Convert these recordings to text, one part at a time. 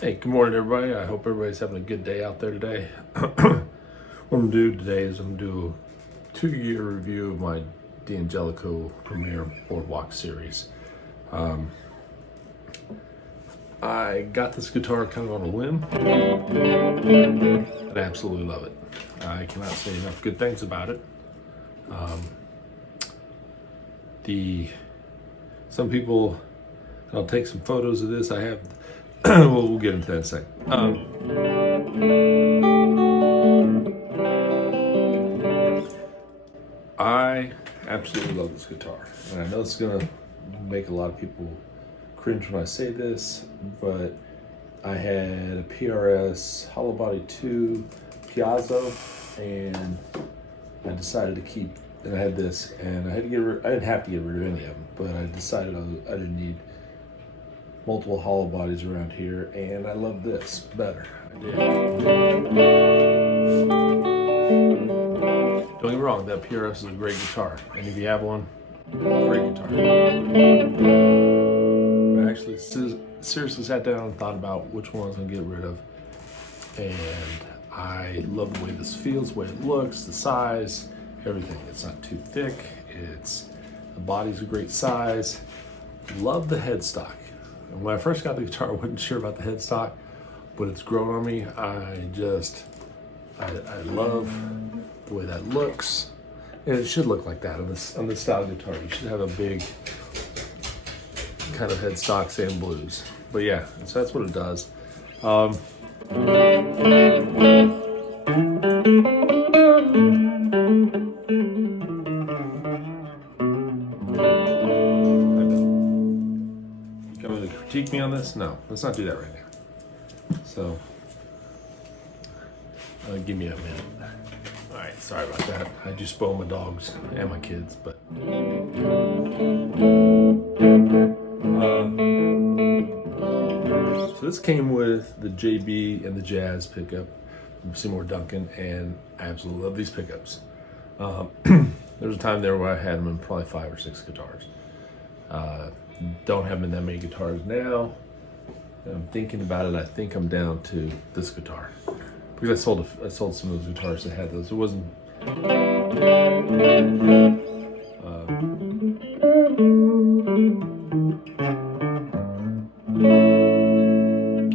Hey, good morning, everybody. I hope everybody's having a good day out there today. What I'm gonna do today is I'm gonna do a 2-year review of my D'Angelico Premier Boardwalk series. I got this guitar kind of on a whim, and I absolutely love it. I cannot say enough good things about it. Some people, I'll take some photos of this. I have. We'll get into that in a second. I absolutely love this guitar, and I know it's gonna make a lot of people cringe when I say this, but I had a PRS Hollow Body 2 Piazza, and I decided to keep. And I had this, and I didn't have to get rid of any of them, but I decided I didn't need multiple hollow bodies around here, and I love this better. I did. Don't get me wrong, that PRS is a great guitar, and if you have one, great guitar. I actually seriously sat down and thought about which one I was going to get rid of, and I love the way this feels, the way it looks, the size, everything. It's not too thick. The body's a great size. Love the headstock. And when I first got the guitar, I wasn't sure about the headstock, but it's grown on me. I love the way that looks, and it should look like that on this style guitar. You should have a big kind of headstock, same blues. But yeah, so that's what it does. Critique me on this? No, let's not do that right now. So, give me a minute. All right, sorry about that. I just spoil my dogs and my kids, but. So this came with the JB and the Jazz pickup from Seymour Duncan, and I absolutely love these pickups. There was a time there where I had them in probably 5 or 6 guitars. Don't have them in that many guitars now. I'm thinking about it. I think I'm down to this guitar because I sold some of those guitars that had those. It wasn't.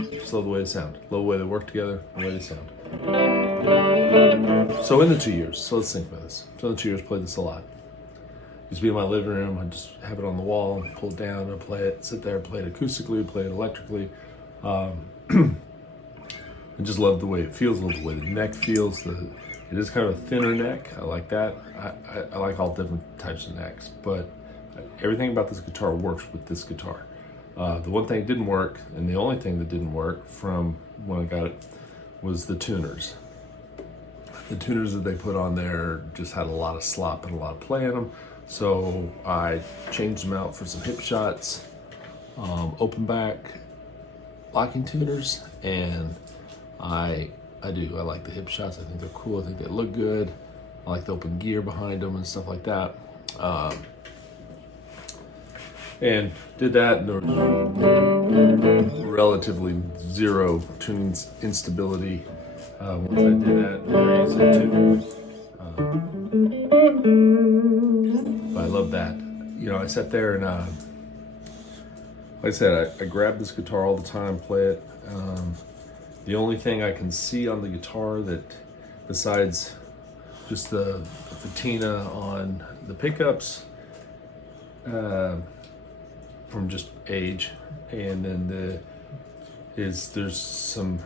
Just love the way they sound. Love the way they work together. The way they sound. So in the 2 years, so let's think about this. So in the 2 years, played this a lot. Used to be in my living room. I just have it on the wall and pull it down and play it, sit there, play it acoustically, play it electrically. I just love the way it feels, love the way the neck feels. It is kind of a thinner neck. I like that. I like all different types of necks, but everything about this guitar works with this guitar. The one thing that didn't work, and the only thing that didn't work from when I got it, was the tuners. The tuners that they put on there just had a lot of slop and a lot of play in them. So I changed them out for some hip shots, open back locking tuners, and I like the hip shots. I think they're cool. I think they look good. I like the open gear behind them and stuff like that. And did that, and there was relatively zero tuning instability. Once I did that, raised it too. I love that. You know, I sat there and, like I said, I grab this guitar all the time, play it. The only thing I can see on the guitar that, besides just the patina on the pickups, from just age, and then there's some,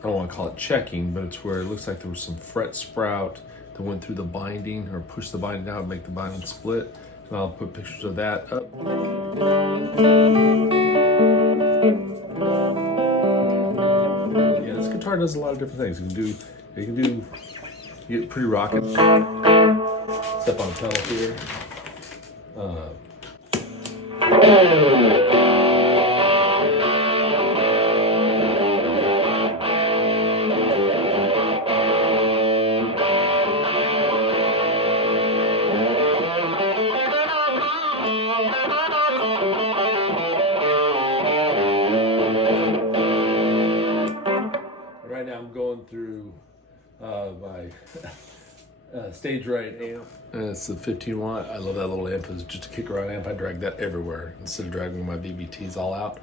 I don't want to call it checking, but it's where it looks like there was some fret sprout that went through the binding or pushed the binding out and make the binding split. And I'll put pictures of that up. Yeah, this guitar does a lot of different things. You get pretty rocking. Step on a pedal here. going through my stage right amp. And it's the 15 watt. I love that little amp. It's just a kick around amp. I drag that everywhere instead of dragging my VVTs all out.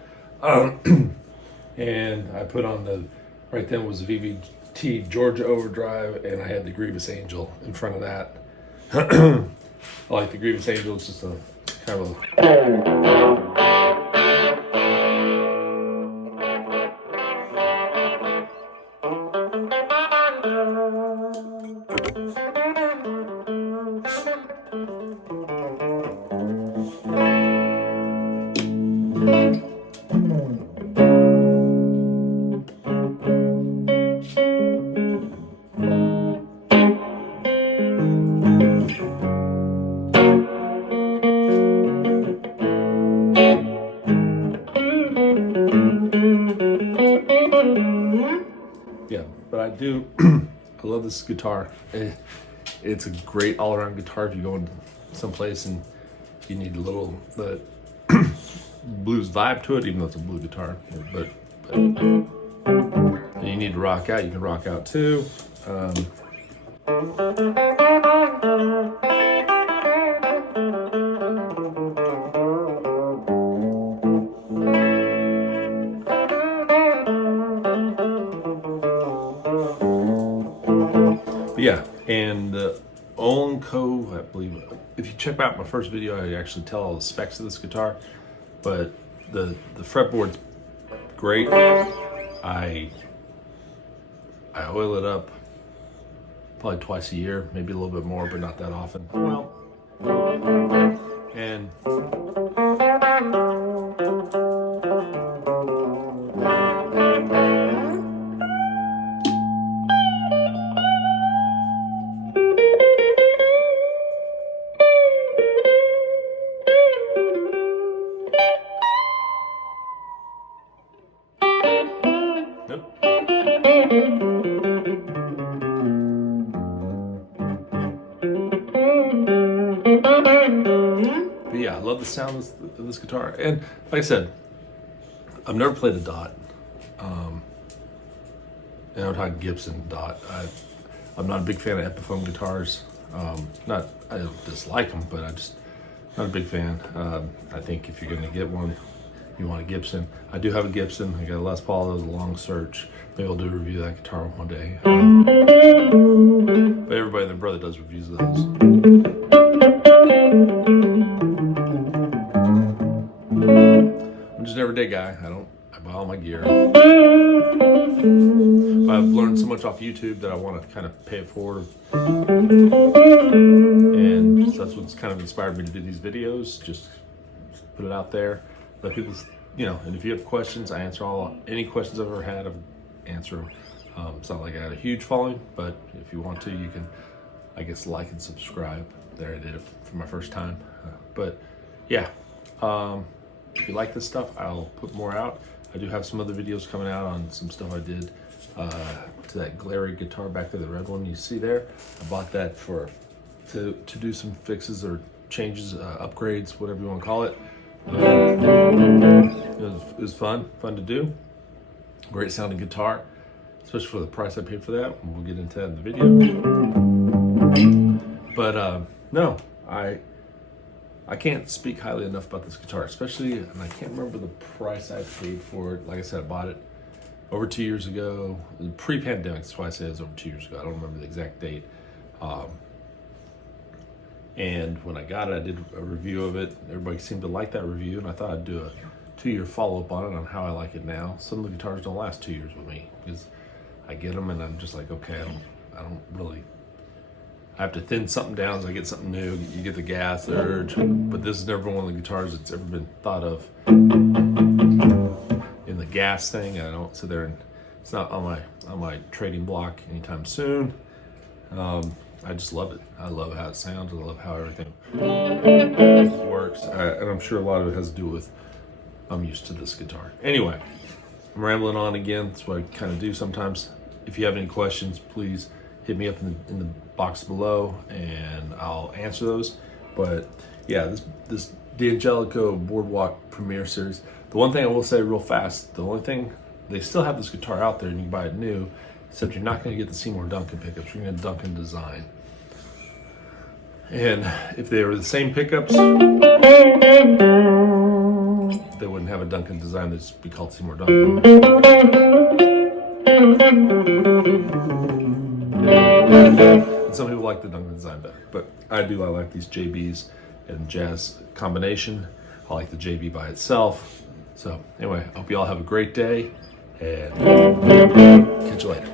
And I put on the, right then was the VVT Georgia Overdrive, and I had the Grievous Angel in front of that. I like the Grievous Angel. It's just a kind of a but I do, I love this guitar. It's a great all-around guitar if you go into someplace and you need a little the blues vibe to it, even though it's a blue guitar. But and you need to rock out, you can rock out too. Yeah, and the Onco, I believe, if you check out my first video, I actually tell all the specs of this guitar, but the fretboard's great. I oil it up probably twice a year, maybe a little bit more, but not that often. Well, and but yeah, I love the sound of this guitar. And like I said, I've never played a Dot. And I'm talking Gibson Dot. I'm not a big fan of Epiphone guitars. I don't dislike them, but I'm just not a big fan. I think if you're gonna get one, you want a Gibson. I do have a Gibson. I got a Les Paul. That was a long search. Maybe I'll do a review of that guitar one day. But everybody and their brother does reviews of those. I'm just an everyday guy. I buy all my gear. I've learned so much off YouTube that I want to kind of pay it forward. And so that's what's kind of inspired me to do these videos. Just put it out there. Let people, and if you have questions, I answer any questions I've ever had, I've answered them. It's not like I had a huge following, but if you want to, you can, I guess, like and subscribe. There, I did it for my first time. But yeah, if you like this stuff, I'll put more out. I do have some other videos coming out on some stuff I did to that glary guitar back there, the red one you see there. I bought that to do some fixes or changes, upgrades, whatever you want to call it. It was fun to do. Great sounding guitar, especially for the price I paid for that. We'll get into that in the video. But no, I can't speak highly enough about this guitar, especially, and I can't remember the price I paid for it. Like I said, I bought it over 2 years ago, pre-pandemic. That's why I say it was over 2 years ago. I don't remember the exact date. And when I got it, I did a review of it. Everybody seemed to like that review, and I thought I'd do a 2-year follow-up on it on how I like it now. Some of the guitars don't last 2 years with me because I get them and I'm just like, okay, I don't really. I have to thin something down so I get something new. You get the gas urge, but this has never been one of the guitars that's ever been thought of in the gas thing. I don't sit there and it's not on my trading block anytime soon. I just love it. I love how it sounds. I love how everything works. And I'm sure a lot of it has to do with I'm used to this guitar. Anyway, I'm rambling on again. That's what I kind of do sometimes. If you have any questions, please hit me up in the box below and I'll answer those. But yeah, this D'Angelico Boardwalk Premier Series. The one thing I will say real fast, the only thing, they still have this guitar out there and you can buy it new, except you're not going to get the Seymour Duncan pickups. You're going to get Duncan design. And if they were the same pickups, they wouldn't have a Duncan design. They'd just be called Seymour Duncan. And some people like the Duncan design better, but I like these JBs and Jazz combination. I like the JB by itself. So anyway, I hope you all have a great day, and catch you later.